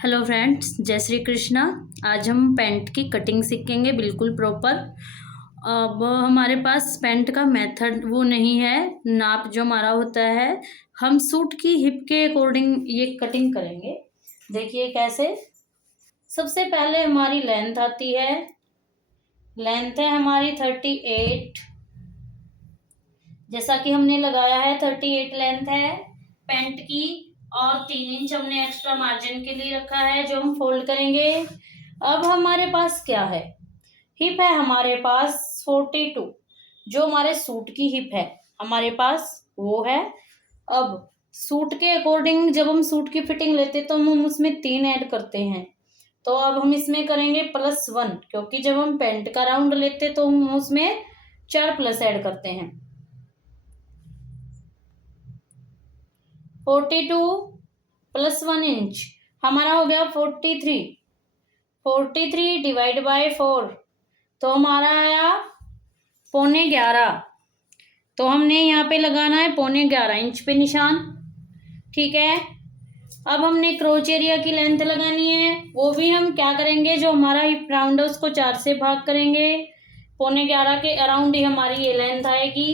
Hello friends, जय श्री कृष्णा। आज हम पैंट की कटिंग सीखेंगे बिल्कुल प्रॉपर। अब हमारे पास पैंट का मेथड वो नहीं है, नाप जो हमारा होता है, हम सूट की हिप के अकॉर्डिंग ये कटिंग करेंगे। देखिए कैसे। सबसे पहले हमारी लेंथ आती है, लेंथ है हमारी 38। जैसा कि हमने लगाया है 38 लेंथ है पैंट की, और 3 इंच हमने एक्स्ट्रा मार्जिन के लिए रखा है जो हम फोल्ड करेंगे। अब हमारे पास क्या है, हिप है हमारे पास 42, जो हमारे सूट की हिप है हमारे पास वो है। अब सूट के अकॉर्डिंग जब हम सूट की फिटिंग लेते तो हम उसमें 3 ऐड करते हैं, तो अब हम इसमें करेंगे +1, क्योंकि जब हम पैंट का राउंड लेते तो हम उसमें 4 प्लस ऐड करते हैं। 42 + 1 इंच हमारा हो गया 43। 43 डिवाइड बाय 4 तो हमारा आया 11.25। तो हमने यहाँ पे लगाना है 11.25 इंच पे निशान। ठीक है। अब हमने क्रोच एरिया की लेंथ लगानी है, वो भी हम क्या करेंगे, जो हमारा हिप राउंड है उसको 4 से भाग करेंगे। 11.25 के अराउंड ही हमारी ये लेंथ आएगी।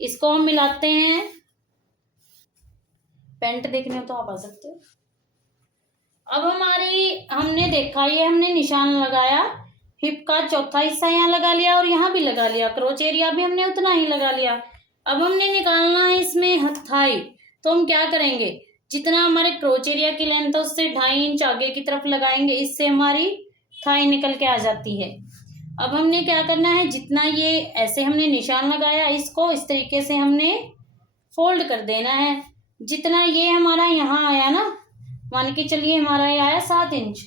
इसको हम मिलाते हैं। पैंट देखने हो तो आप आ सकते हो। अब हमने देखा, ये हमने निशान लगाया, हिप का चौथा हिस्सा यहाँ लगा लिया और यहाँ भी लगा लिया, क्रोच एरिया भी हमने उतना ही लगा लिया। अब हमने निकालना है इसमें थाई। तो हम क्या करेंगे, जितना हमारे क्रोच एरिया की लेंथ है उससे 2.5 इंच आगे की तरफ लगाएंगे, इससे हमारी थाई निकल के आ जाती है। अब हमने क्या करना है, जितना ये ऐसे हमने निशान लगाया, इसको इस तरीके से हमने फोल्ड कर देना है। जितना ये हमारा यहाँ आया ना, मान के चलिए हमारा ये आया 7 इंच,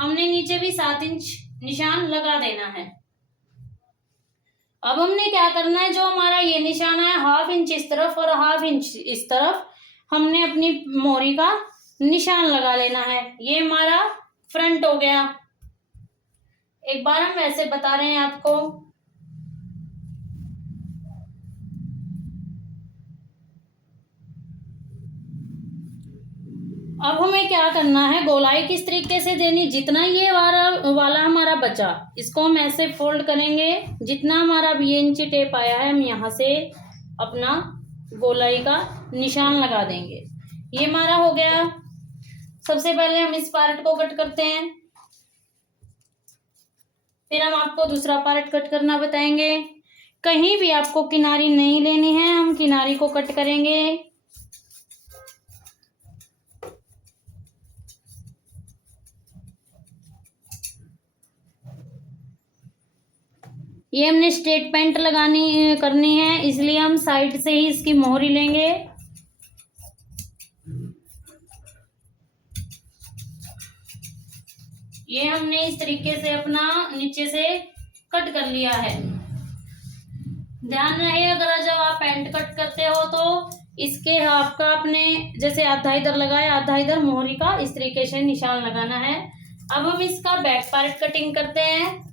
हमने नीचे भी 7 इंच निशान लगा देना है। अब हमने क्या करना है, जो हमारा ये निशान है 1/2 इंच इस तरफ और 1/2 इंच इस तरफ, हमने अपनी मोरी का निशान लगा लेना है। ये हमारा फ्रंट हो गया। एक बार हम वैसे बता रहे हैं आपको। अब हमें क्या करना है, गोलाई किस तरीके से देनी, जितना ये वाला हमारा बचा, इसको हम ऐसे फोल्ड करेंगे। जितना हमारा ये इंची टेप आया है, हम यहाँ से अपना गोलाई का निशान लगा देंगे। ये हमारा हो गया। सबसे पहले हम इस पार्ट को कट करते हैं, फिर हम आपको दूसरा पार्ट कट करना बताएंगे। कहीं भी आपको किनारी नहीं लेनी है, हम किनारी को कट करेंगे। ये हमने स्ट्रेट पैंट करनी है, इसलिए हम साइड से ही इसकी मोहरी लेंगे। ये हमने इस तरीके से अपना नीचे से कट कर लिया है। ध्यान रहे, अगर जब आप पैंट कट करते हो तो इसके आपका अपने जैसे आधा इधर लगाया आधा इधर, मोहरी का इस तरीके से निशान लगाना है। अब हम इसका बैक पार्ट कटिंग करते हैं।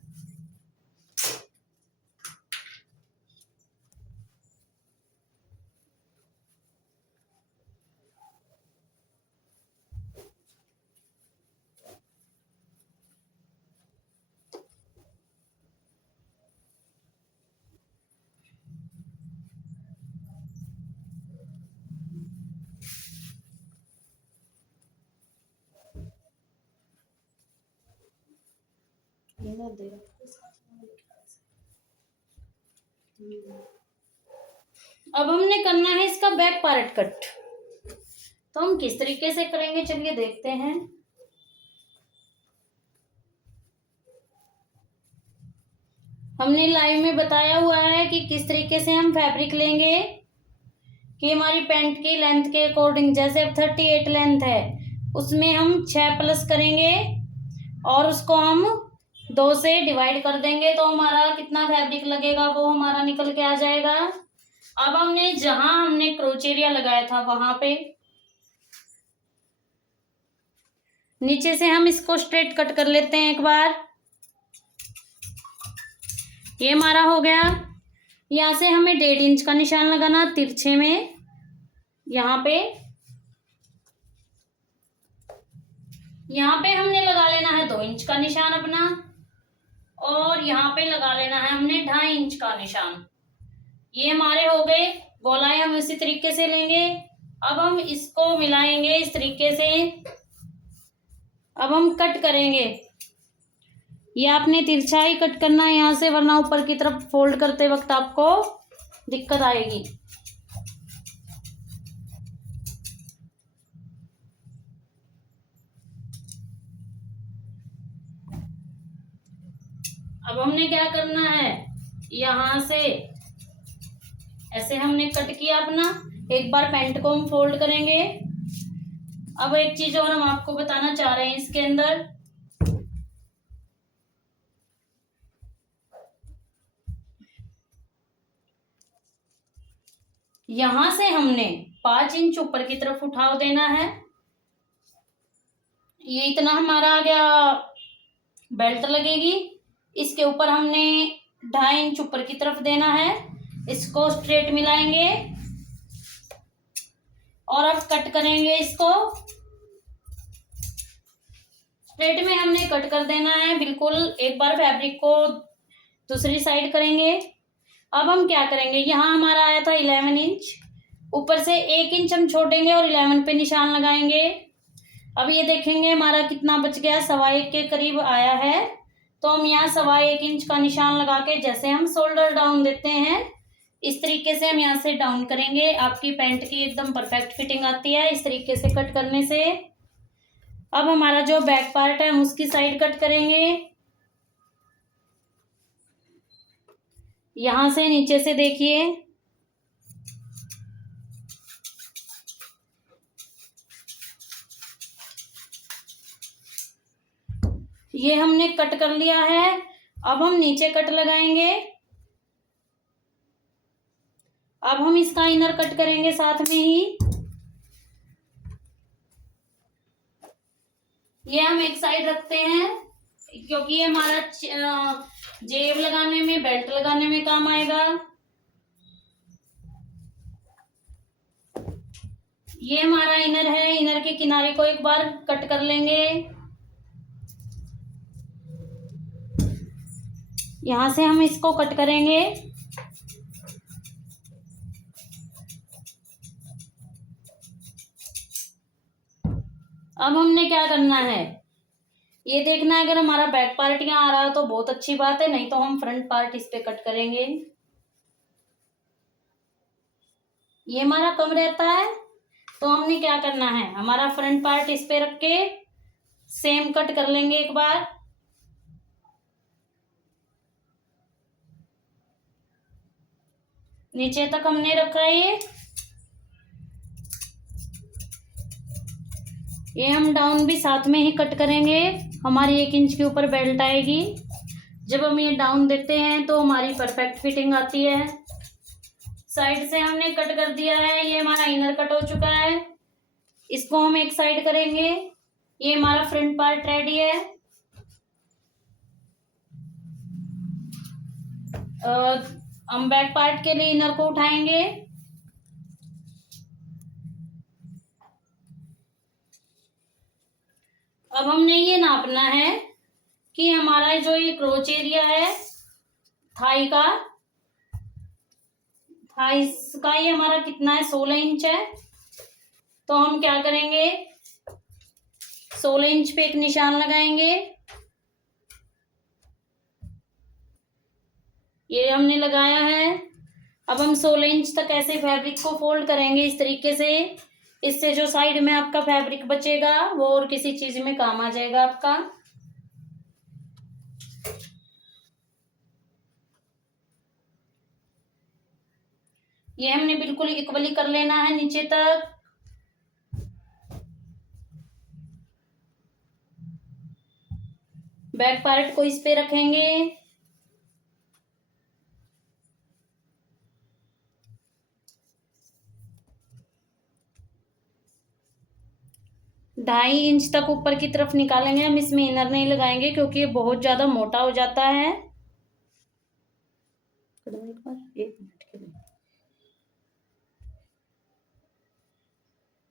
अब हमने करना है इसका बैक पार्ट कट। तो हम किस तरीके से करेंगे, चलिए देखते हैं। हमने लाइव में बताया हुआ है कि किस तरीके से हम फैब्रिक लेंगे, कि हमारी पैंट की लेंथ के अकॉर्डिंग, जैसे अब 38 लेंथ है उसमें हम 6 प्लस करेंगे और उसको हम 2 से डिवाइड कर देंगे, तो हमारा कितना फैब्रिक लगेगा वो हमारा निकल के आ जाएगा। अब हमने जहां हमने क्रोच एरिया लगाया था वहां पे नीचे से हम इसको स्ट्रेट कट कर लेते हैं एक बार। ये हमारा हो गया। यहाँ से हमें 1.5 इंच का निशान लगाना तिरछे में, यहाँ पे यहाँ पे हमने लगा लेना है 2 इंच का निशान अपना, और यहाँ पे लगा लेना है हमने 2.5 इंच का निशान। ये हमारे हो गए। गोलाई हम इसी तरीके से लेंगे। अब हम इसको मिलाएंगे इस तरीके से। अब हम कट करेंगे। ये आपने तिरछा ही कट करना है यहाँ से, वरना ऊपर की तरफ फोल्ड करते वक्त आपको दिक्कत आएगी। अब हमने क्या करना है, यहाँ से ऐसे हमने कट किया अपना। एक बार पैंट को हम फोल्ड करेंगे। अब एक चीज और हम आपको बताना चाह रहे हैं इसके अंदर। यहां से हमने 5 इंच ऊपर की तरफ उठाव देना है। ये इतना हमारा आ गया, बेल्ट लगेगी। इसके ऊपर हमने 2.5 इंच ऊपर की तरफ देना है। इसको स्ट्रेट मिलाएंगे और अब कट करेंगे इसको। स्ट्रेट में हमने कट कर देना है बिल्कुल। एक बार फैब्रिक को दूसरी साइड करेंगे। अब हम क्या करेंगे, यहाँ हमारा आया था 11 इंच, ऊपर से 1 इंच हम छोड़ेंगे और 11 पे निशान लगाएंगे। अब ये देखेंगे हमारा कितना बच गया, 1.25 के करीब आया है। तो हम यहाँ 1.25 इंच का निशान लगा के जैसे हम शोल्डर डाउन देते हैं, इस तरीके से हम यहाँ से डाउन करेंगे। आपकी पैंट की एकदम परफेक्ट फिटिंग आती है इस तरीके से कट करने से। अब हमारा जो बैक पार्ट है हम उसकी साइड कट करेंगे। यहां से नीचे से देखिए, ये हमने कट कर लिया है। अब हम नीचे कट लगाएंगे। अब हम इसका इनर कट करेंगे साथ में ही। ये हम एक साइड रखते हैं क्योंकि ये हमारा जेब लगाने में, बेल्ट लगाने में काम आएगा। ये हमारा इनर है। इनर के किनारे को एक बार कट कर लेंगे। यहां से हम इसको कट करेंगे। अब हमने क्या करना है, ये देखना है। अगर हमारा बैक पार्ट यहाँ आ रहा है तो बहुत अच्छी बात है, नहीं तो हम फ्रंट पार्ट इस पे कट करेंगे। ये हमारा कम रहता है तो हमने क्या करना है, हमारा फ्रंट पार्ट इस पे रख के सेम कट कर लेंगे एक बार। नीचे तक हमने रखा है। ये हम डाउन भी साथ में ही कट करेंगे। हमारी 1 इंच के ऊपर बेल्ट आएगी। जब हम ये डाउन देते हैं तो हमारी परफेक्ट फिटिंग आती है। साइड से हमने कट कर दिया है। ये हमारा इनर कट हो चुका है। इसको हम एक साइड करेंगे। ये हमारा फ्रंट पार्ट रेडी है। हम बैक पार्ट के लिए इनर को उठाएंगे। अब हमने ये नापना है कि हमारा जो ये क्रोच एरिया है थाई का, ये हमारा कितना है, 16 इंच है। तो हम क्या करेंगे, 16 इंच पे एक निशान लगाएंगे। ये हमने लगाया है। अब हम 16 इंच तक ऐसे फैब्रिक को फोल्ड करेंगे इस तरीके से। इससे जो साइड में आपका फैब्रिक बचेगा वो और किसी चीज में काम आ जाएगा आपका। ये हमने बिल्कुल इक्वली कर लेना है नीचे तक। बैक पार्ट को इस पे रखेंगे। ढाई इंच तक ऊपर की तरफ निकालेंगे। हम इसमें इनर नहीं लगाएंगे क्योंकि ये बहुत ज्यादा मोटा हो जाता है।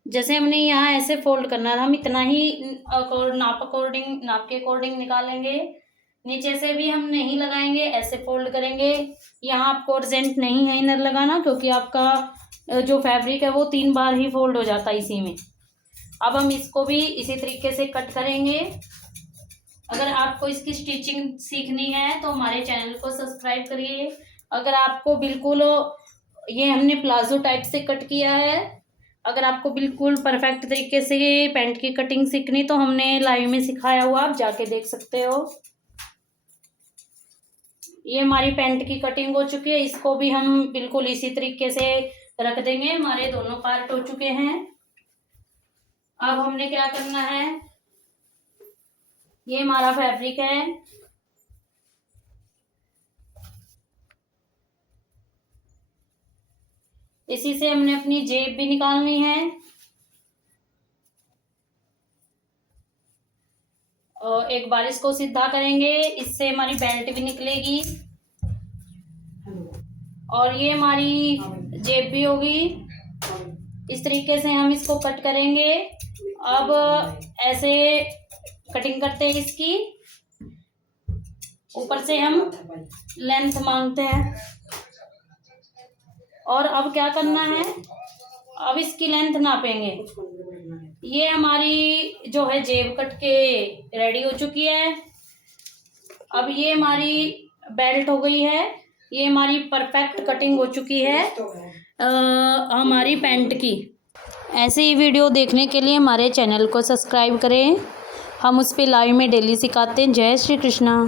जैसे हमने यहाँ ऐसे फोल्ड करना है, हम इतना ही नाप के अकॉर्डिंग निकालेंगे। नीचे से भी हम नहीं लगाएंगे, ऐसे फोल्ड करेंगे। यहाँ आपको अर्जेंट नहीं है इनर लगाना, क्योंकि आपका जो फैब्रिक है वो 3 बार ही फोल्ड हो जाता है इसी में। अब हम इसको भी इसी तरीके से कट करेंगे। अगर आपको इसकी स्टिचिंग सीखनी है तो हमारे चैनल को सब्सक्राइब करिए। अगर आपको बिल्कुल, ये हमने प्लाजो टाइप से कट किया है, अगर आपको बिल्कुल परफेक्ट तरीके से पैंट की कटिंग सीखनी तो हमने लाइव में सिखाया हुआ, आप जाके देख सकते हो। ये हमारी पैंट की कटिंग हो चुकी है, इसको भी हम बिल्कुल इसी तरीके से रख देंगे। हमारे दोनों पार्ट हो चुके हैं। अब हमने क्या करना है, ये हमारा फैब्रिक है, इसी से हमने अपनी जेब भी निकालनी है। और एक बार इसको सीधा करेंगे, इससे हमारी बेल्ट भी निकलेगी और ये हमारी जेब भी होगी। इस तरीके से हम इसको कट करेंगे। अब ऐसे कटिंग करते हैं इसकी, ऊपर से हम लेंथ मांगते हैं। और अब क्या करना है, अब इसकी लेंथ नापेंगे। ये हमारी जो है जेब कट के रेडी हो चुकी है। अब ये हमारी बेल्ट हो गई है, ये हमारी परफेक्ट कटिंग हो चुकी है हमारी पैंट की। ऐसे ही वीडियो देखने के लिए हमारे चैनल को सब्सक्राइब करें, हम उस पे लाइव में डेली सिखाते हैं। जय श्री कृष्णा।